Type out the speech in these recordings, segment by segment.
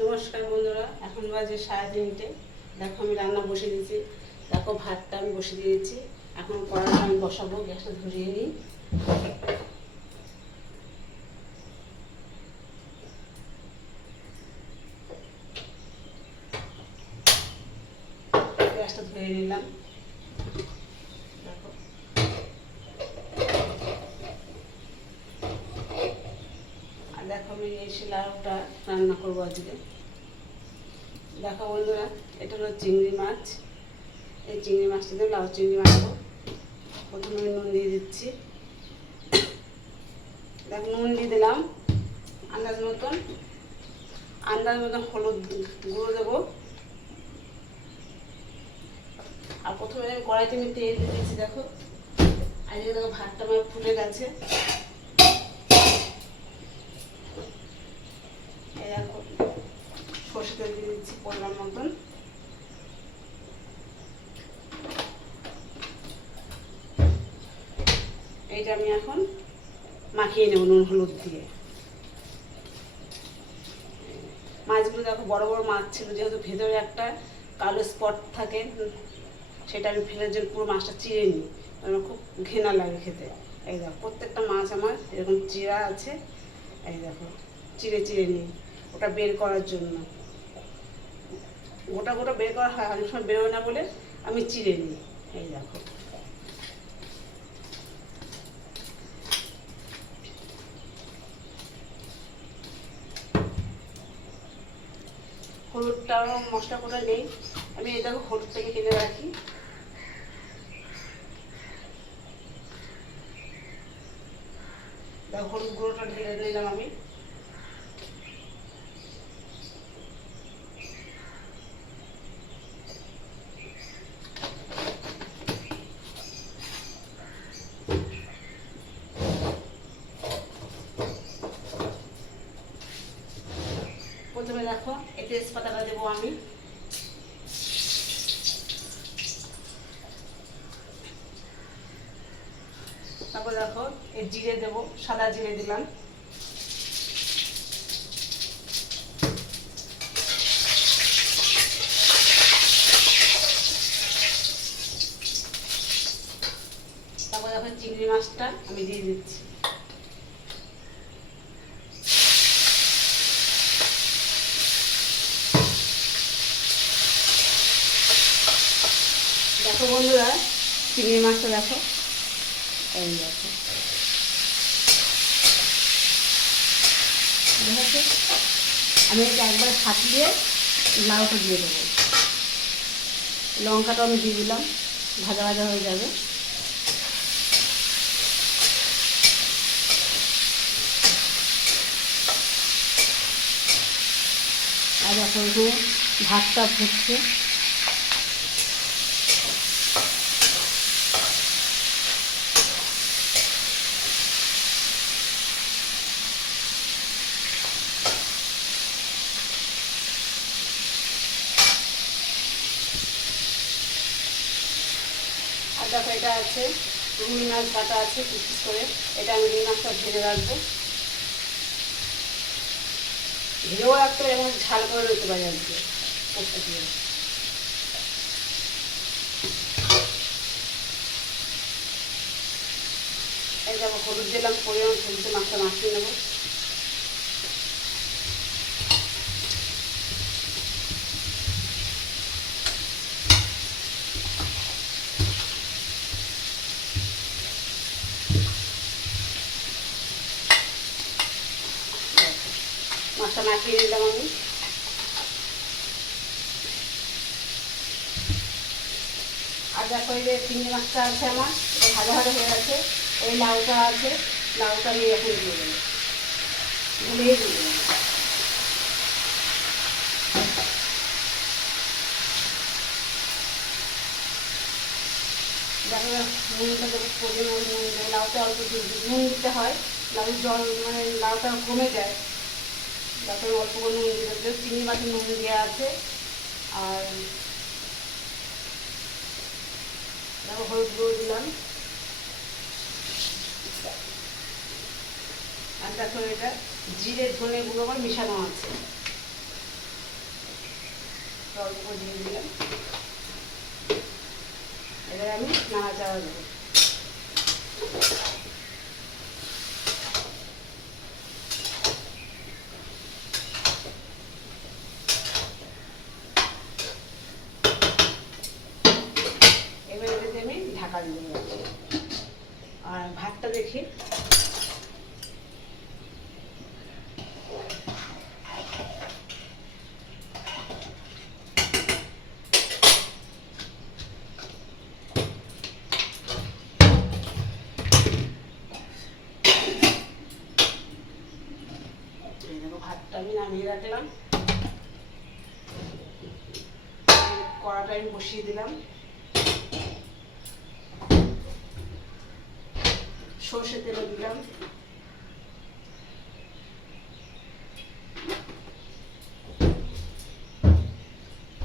নমস্কার বন্ধুরা, এখন বাজে সাড়ে তিনটে। দেখো আমি রান্না বসে দিয়েছি। দেখো ভাতটা আমি বসে দিয়েছি এখন কড়াইটা আমি বসাবো, গ্যাসটা ধরিয়ে নিই। গ্যাসটা ধরিয়ে নিলাম। দেখো। আর দেখো আমি এই শিলাটা রান্না করব আজকে। এটা হলো চিংড়ি মাছ। এই চিংড়ি মাছটা দিয়ে লাউ চিংড়ি মাছবো প্রথমে আমি নুন দিয়ে দিচ্ছি। দেখ নুন দিয়ে দিলাম। আন্দাজ মতন। আন্দাজ মতন হলুদ গুঁড়ো দেবো। আর প্রথমে কড়াইতে আমি তেল দিয়ে দিচ্ছি, দেখো। আজকে দেখো ভাতটা আমার ফুটে গেছে। সর্ষে তেল দিয়ে দিচ্ছি পরিমাণ মতন। এইটা আমি এখন মাখিয়ে নেব নুন, হলুদ দিয়ে। মাছগুলো দেখো, বড় বড় মাছ ছিল, যেহেতু ভেতরে একটা কালো স্পট থাকে সেটা আমি ফেলে জন্য পুরো মাছটা চিড়ে নিই। আমার খুব ঘেনা লাগে খেতে। এই দেখো, প্রত্যেকটা মাছ আমার এরকম চিরা আছে। এই দেখো, চিড়ে চিড়ে নিই ওটা বের করার জন্য। গোটা গোটা বের করা হয়, অনেক সময় বেরোয় না বলে আমি চিড়ে নিই। এই দেখো। হলুদটা মশলা করে নেই। আমি এই দেখো হলুদটাকে কিনে রাখি। হলুদ গুঁড়োটা ঢেলে নিলাম আমি। প্রথমে দেখো তেজপাতাটা দেবো আমি। তারপর দেখো এই জিরে দেবো সাদা জিরে দিলাম তারপর দেখো চিংড়ি মাছটা আমি দিয়ে দিচ্ছি দেখো বন্ধুরা, চিংড়ি মাছটা দেখো। এই দেখো। আমি এটা একবার ফাটিয়ে লাউটা দিয়ে দেবো। লঙ্কাটা আমি দিয়ে দিলাম, ভাজা ভাজা হয়ে যাবে। আর এখানে ভাতটা ফুটছে। এটা আছে রুই মাছ কাটা আছে পিস করে। এটা আমি রুই মাছটা ভেজে রাখব। ভেজেও রাখতে পারি এবং ঝাল করে নিতে পারি আজকে এই দেখো, হলুদ দিলাম পরিমাণ হলুদে মাছটা মাখিয়ে নেব মাছটা মাখিয়ে নিলাম আমি। আর দেখো এই যে চিংড়ি মাছটা আছে আমার ভাজা ভাজা হয়ে গেছে। এই লাউটা আছে, লাউটা এখন দিয়ে দেবো। দিয়ে নুন লাউটা অল্প নুন দিতে হয়। লাউ জল মানে লাউটা কমে যায়। তারপরে অল্প নুন দিতে হবে চিংড়ি নুন দেওয়া আছে, আর হলুদ গুঁড়ো দিলাম। আর দেখো, এটা জিরে, ধনে গুঁড়ো করে মেশানো আছে। অল্প দিয়ে দিলাম। এবার আমি নাড়াচাড়া দেবো এবার এটাতে আমি ঢাকা দিয়ে দেবো আর ভাতটা দেখি এই দেখো ভাতটা আমি নামিয়ে রাখলাম। কড়াটা আমি বসিয়ে দিলাম। সর্ষে তেলও দিলাম।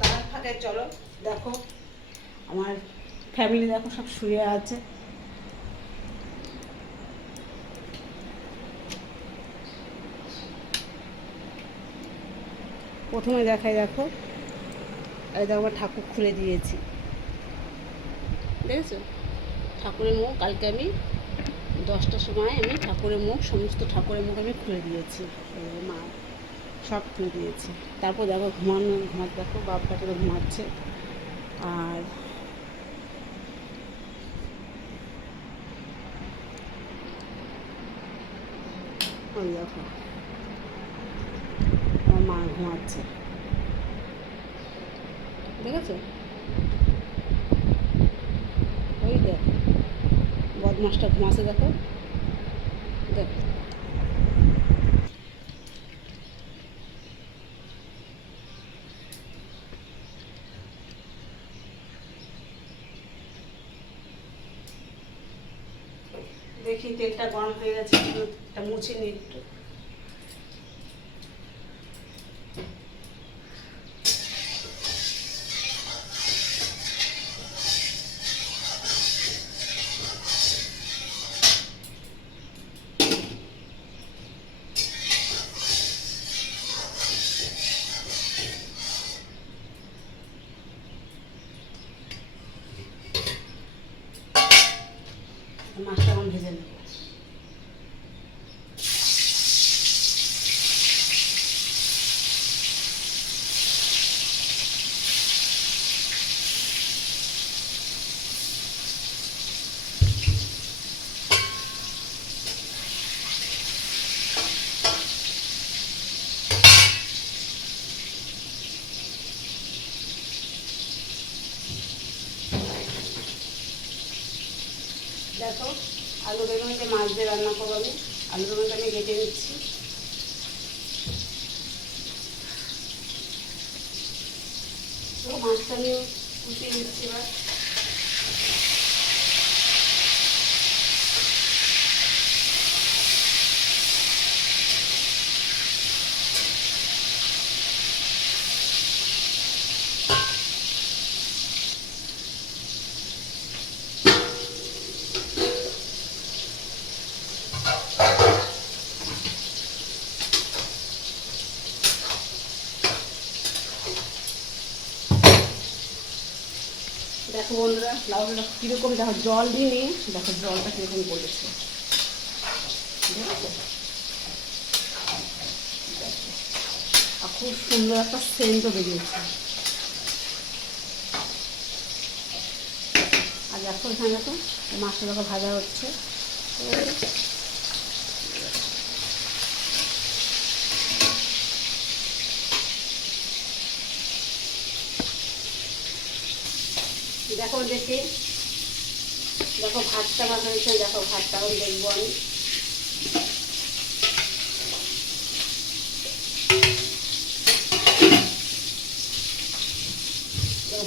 তার ফাঁকে চলো, দেখো। আমার ফ্যামিলি দেখো সব শুয়ে আছে। প্রথমে দেখাই দেখো। এই দেখো আমার ঠাকুর খুলে দিয়েছি। দেখেছ? ঠাকুরের মুখ, কালকে আমি দশটার সময় আমি ঠাকুরের মুখ, সমস্ত ঠাকুরের মুখ আমি খুলে দিয়েছি। মা, সব খুলে দিয়েছি। তারপর দেখো ঘুমানো, ঘুমাতে দেখো, বাপ ঠাকুরে ঘুমাচ্ছে। আর দেখো। ঘুমাচ্ছে। দেখেছ ওই দেখ, বদমাসটা ঘুমাচ্ছে দেখো। দেখো। দেখি তেলটা গরম হয়ে গেছে মুছে নিই একটু। Thank you. মাছ দিয়ে রান্না করব আমি। আলু টমেটো আমি কেটে নিচ্ছি। মাছটা আমি কুচিয়ে নিচ্ছি এবার দেখো বন্ধুরা কীরকম, দেখো জল দিয়ে দেখো জলটা কীরকম পড়েছে। আর খুব সুন্দর একটা সেন্টও বেরিয়েছে। আর এখন এখানে তো মাছটা ভাজা হচ্ছে। দেখো। দেখো ভাতটা ভাত হয়েছে, দেখো ভাতটা আমি দেখব আমি।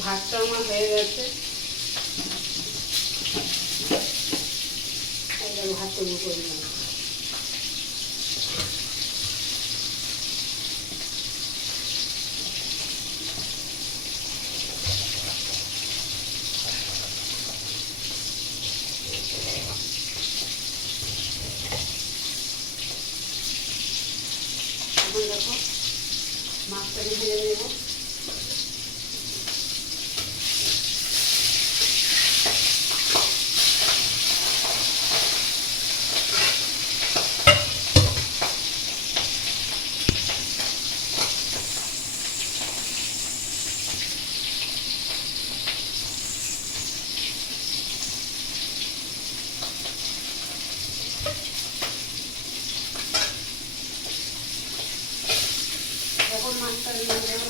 ভাতটা আমার হয়ে গেছে। ভাতটা ভাতটা এখন দেখো। মাছটাকে ভেজে নেব।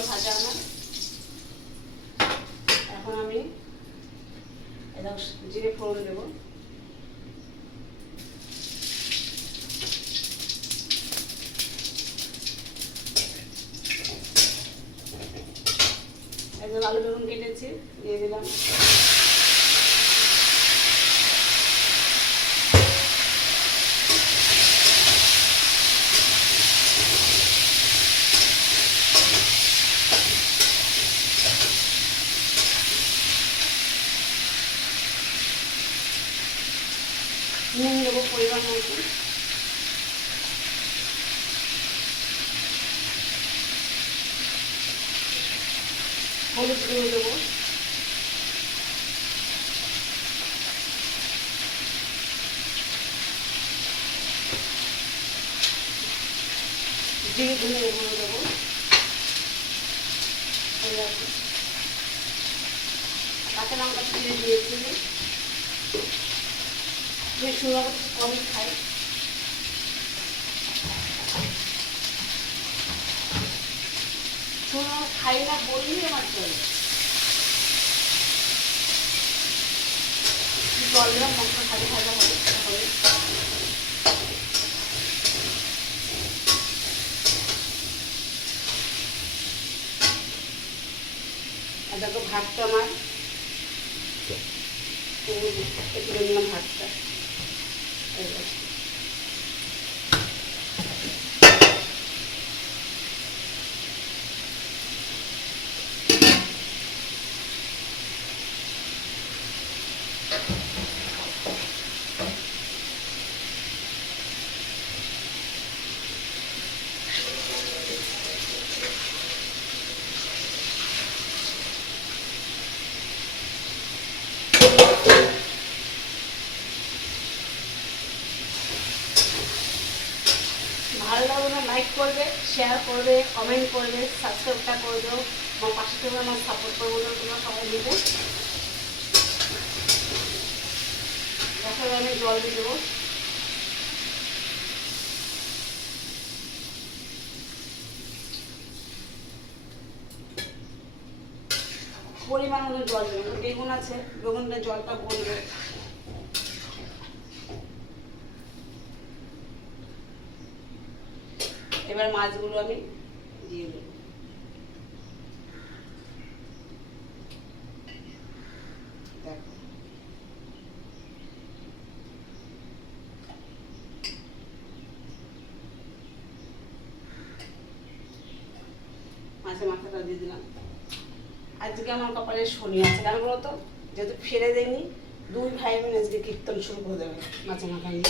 ভাজা আমার এখন আমি জিরে ফোড়ন দেবো আলু বেগুন কেটেছি দিয়ে দিলাম। নুন দেবো পরিমাণ মতো হলুদ গুঁড়ো দেবো জিরে গুঁড়ো দেবো এই আর কি। কাঁচা লঙ্কা চিড়ে দিয়েছি আমি শুকনো কমই খাই শুকনো খাই না বললেই আমার। চলে। জল দিলাম মশলা ভাজা ভাজা হবে দেখো ভাতটা আমার একটু নিলাম ভাতটা এই দেখো। ভালো লাগলে করবে শেয়ার করবে কমেন্ট করবে সাবস্ক্রাইবটা করে দেবো আমার পাশে থেকে আমার সাপোর্ট করব না তোমরা সবাই তারপরে আমি জল দিয়ে দেবো। পরিমাণ মতো জল দেবে। বেগুন আছে, বেগুনটা জলটা গলবে এবার মাছগুলো আমি দিয়ে দেবো। মাছের মাথাটা দিয়ে দিলাম। আজকে আমার কপালে শনি আছে, কেন বলো তো? যেহেতু ফিরে দেয়নি দুই ভাই বোন আজকে কীর্তন শুরু করে দেবে মাছের মাথা নিয়ে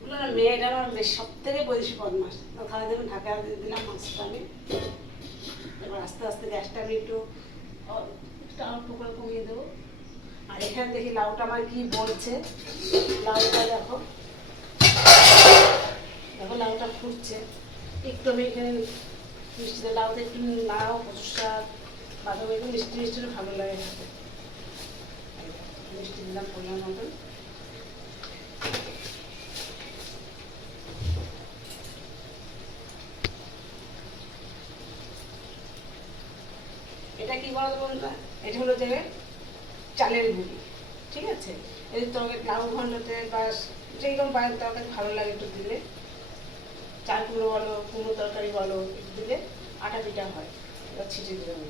বলল না বেশ সব থেকে বেশি বদমাস খাওয়া দেবেন ঢাকা দিলাম মাছটা আমি এবার আস্তে আস্তে গ্যাসটা আমি একটু অল্প করে কমিয়ে দেবো। আর এখানে দেখি লাউটা আমার কি বলছে। লাউটা দেখো। দেখো লাউটা ফুটছে। একটু আমি এখানে মিষ্টিতে, লাউতে একটু লাউ কচু শাক একটু মিষ্টি মিষ্টি ভালো লাগে মিষ্টি দিলাম পরিমাণ মতন এটা কি বলতো বন্ধুরা? এটা হলো যে চালের গুঁড়ি, ঠিক আছে? এই তরকারি, লাউ ঘন্টতে বা যেরকম বাইরের তরকারি ভালো লাগে একটু দিলে। চাল কুমড়ো বলো, কুমড়ো তরকারি বলো, একটু দিলে আটা পিঠা হয়, এবার ছিটে দিলাম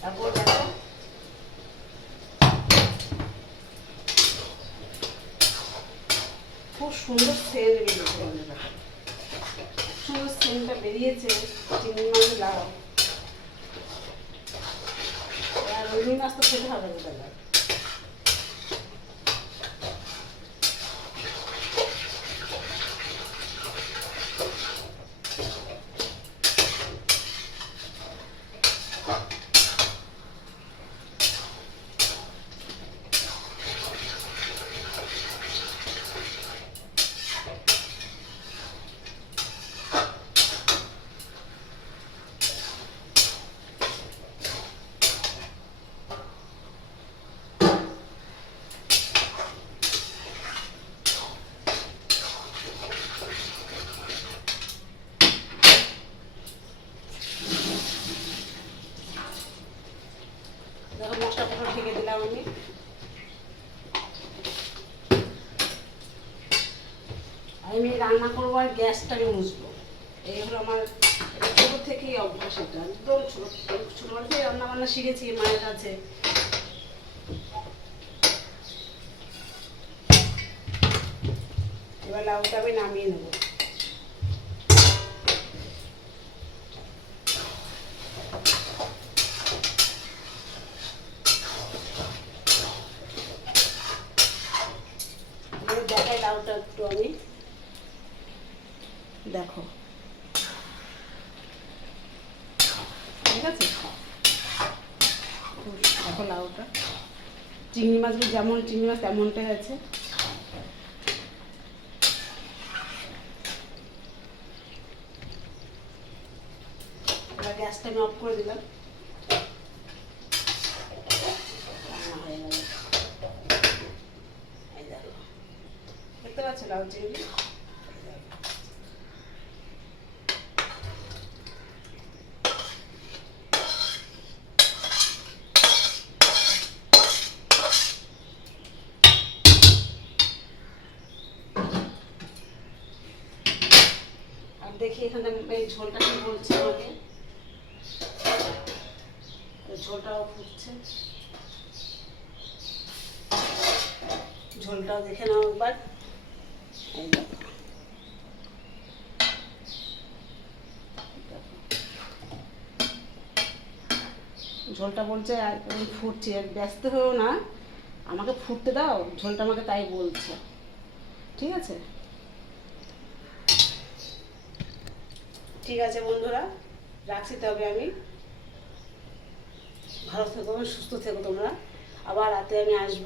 তারপর দেখো, খুব সুন্দর সেন্ট বেরিয়েছে সুন্দর সেন্টটা বেরিয়েছে, চিংড়ি মাছ লাউ। আর রুই মাছ তো খেতে হবে না রান্না করব আর গ্যাসটা আমি মুছবো। এই হলো আমার ছোটো থেকেই অভ্যাস এটা। একদম ছোটো ছোটো থেকে রান্না বান্না শিখেছি, মায়ের কাছে। এবার লাউটা আমি নামিয়ে নেব। দেখাই লাউটা একটু আমি। দেখো। ঠিক আছে? দেখো লাউটা। চিংড়ি মাছগুলো যেমন চিংড়ি মাছ তেমনটাই আছে। গ্যাসটা আমি অফ করে দিলাম। দেখতে পাচ্ছ লাউ চিংড়ি এই দেখো। আর দেখি এখানে এই ঝোলটা কি বলছে এই ঝোলটাও ফুটছে। ঝোলটাও দেখে নাও একবার। ঝোলটা বলছে ফুটছি ব্যস্ত হয়েও না। আমাকে ফুটতে দাও, ঝোলটা আমাকে তাই বলছে। ঠিক আছে? ঠিক আছে, বন্ধুরা। রাখছি তবে আমি। ভালো থেকো, সুস্থ থেকো তোমরা। আবার রাতে আমি আসব।